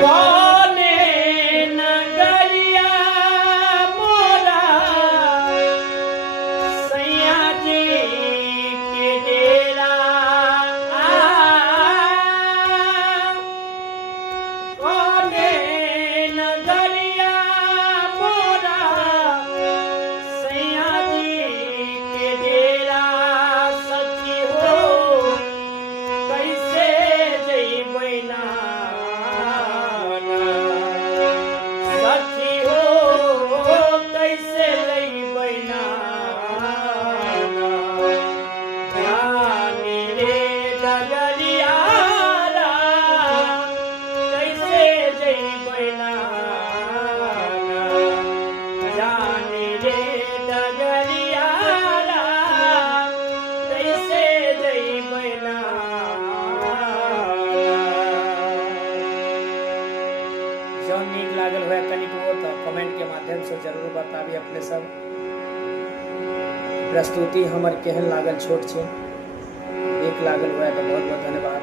कौने नगरिया मोरा सैया जी के डेरा कौने नगरिया मोरा सैया जी के डेरा सखी हो कैसे जइबै ना सखी हो कैसे जइबै ना जानी रे डगरिया कैसे जइबै ना जानी रे डगरिया कैसे जइबै ना। जो नीक लागल हुआ कनिक वो तो कमेंट के माध्यम से जरूर बताबी अपने सब। प्रस्तुति हमर केहन लागल छोट छे नीक लागल हुआ तो बहुत बहुत धन्यवाद।